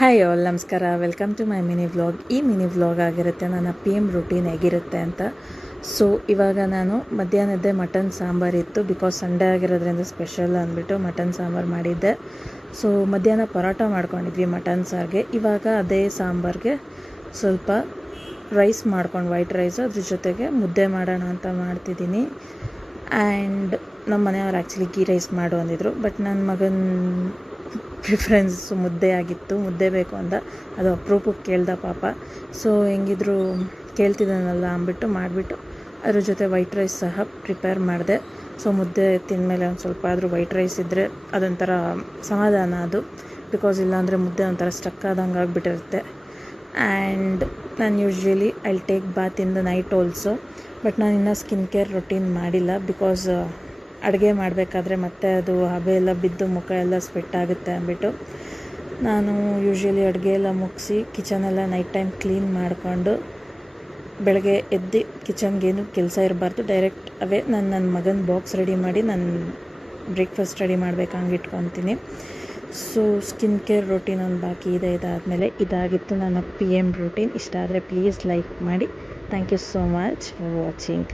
Hi all, ನಮಸ್ಕಾರ. Welcome to my mini vlog. ಈ mini vlog ಆಗಿರುತ್ತೆ ನನ್ನ PM ರೂಟೀನ್ ಹೇಗಿರುತ್ತೆ ಅಂತ. ಸೊ ಇವಾಗ ನಾನು ಮಧ್ಯಾಹ್ನದ್ದೇ ಮಟನ್ ಸಾಂಬಾರಿತ್ತು, ಬಿಕಾಸ್ ಸಂಡೇ ಆಗಿರೋದ್ರಿಂದ ಸ್ಪೆಷಲ್ ಅಂದ್ಬಿಟ್ಟು ಮಟನ್ ಸಾಂಬಾರು ಮಾಡಿದ್ದೆ. ಸೊ ಮಧ್ಯಾಹ್ನ ಪರೋಟ ಮಾಡ್ಕೊಂಡಿದ್ವಿ ಮಟನ್ ಸಾರಿಗೆ. ಇವಾಗ ಅದೇ ಸಾಂಬಾರಿಗೆ ಸ್ವಲ್ಪ ರೈಸ್ ಮಾಡ್ಕೊಂಡು, ವೈಟ್ ರೈಸು, ಅದ್ರ ಜೊತೆಗೆ ಮುದ್ದೆ ಮಾಡೋಣ ಅಂತ ಮಾಡ್ತಿದ್ದೀನಿ. ಆ್ಯಂಡ್ ನಮ್ಮ ಮನೆಯವ್ರು ಆ್ಯಕ್ಚುಲಿ ಗೀ ರೈಸ್ ಮಾಡು ಅಂದಿದ್ರು, ಬಟ್ ನನ್ನ ಮಗನ ಪ್ರಿಫರೆನ್ಸ್ ಮುದ್ದೆ ಆಗಿತ್ತು. ಮುದ್ದೆ ಬೇಕು ಅಂದ, ಅದು ಅಪರೂಪಕ್ಕೆ ಕೇಳ್ದ ಪಾಪ. ಸೊ ಹೆಂಗಿದ್ರು ಕೇಳ್ತಿದ್ದಾನಲ್ಲ ಅಂದ್ಬಿಟ್ಟು ಮಾಡಿಬಿಟ್ಟು ಅದ್ರ ಜೊತೆ ವೈಟ್ ರೈಸ್ ಸಹ ಪ್ರಿಪೇರ್ ಮಾಡಿದೆ. ಸೊ ಮುದ್ದೆ ತಿಂದಮೇಲೆ ಒಂದು ಸ್ವಲ್ಪ ಆದರೂ ವೈಟ್ ರೈಸ್ ಇದ್ದರೆ ಅದೊಂಥರ ಸಮಾಧಾನ ಅದು, ಬಿಕಾಸ್ ಇಲ್ಲಾಂದರೆ ಮುದ್ದೆ ಒಂಥರ ಸ್ಟಕ್ ಆದಂಗೆ ಆಗಿಬಿಟ್ಟಿರುತ್ತೆ. ಆ್ಯಂಡ್ ನಾನು usually I take Baat in the night also, but ನಾನು ಇನ್ನೂ ಸ್ಕಿನ್ ಕೇರ್ ರೊಟೀನ್ ಮಾಡಿಲ್ಲ, ಬಿಕಾಸ್ ಅಡುಗೆ ಮಾಡಬೇಕಾದ್ರೆ ಮತ್ತೆ ಅದು ಹಬೆ ಎಲ್ಲ ಬಿದ್ದು ಮುಖ ಎಲ್ಲ ಸ್ವೆಟ್ ಆಗುತ್ತೆ ಅಂದ್ಬಿಟ್ಟು ನಾನು ಯೂಶ್ವಲಿ ಅಡುಗೆ ಎಲ್ಲ ಮುಗಿಸಿ ಕಿಚನೆಲ್ಲ ನೈಟ್ ಟೈಮ್ ಕ್ಲೀನ್ ಮಾಡಿಕೊಂಡು ಬೆಳಗ್ಗೆ ಎದ್ದು ಕಿಚನ್ಗೇನು ಕೆಲಸ ಇರಬಾರ್ದು, ಡೈರೆಕ್ಟ್ ಅವೇ ನನ್ನ ಮಗನ ಬಾಕ್ಸ್ ರೆಡಿ ಮಾಡಿ ನಾನು ಬ್ರೇಕ್ಫಾಸ್ಟ್ ರೆಡಿ ಮಾಡಬೇಕು ಹಂಗೆ ಇಟ್ಕೊತೀನಿ. ಸೊ ಸ್ಕಿನ್ ಕೇರ್ ರೂಟೀನ್ ಒಂದು ಬಾಕಿ ಇದೆ. ಇದಾದಮೇಲೆ ಇದಾಗಿತ್ತು ನನ್ನ PM ರೂಟೀನ್. ಇಷ್ಟ ಆದರೆ ಪ್ಲೀಸ್ ಲೈಕ್ ಮಾಡಿ. Thank you so much for watching.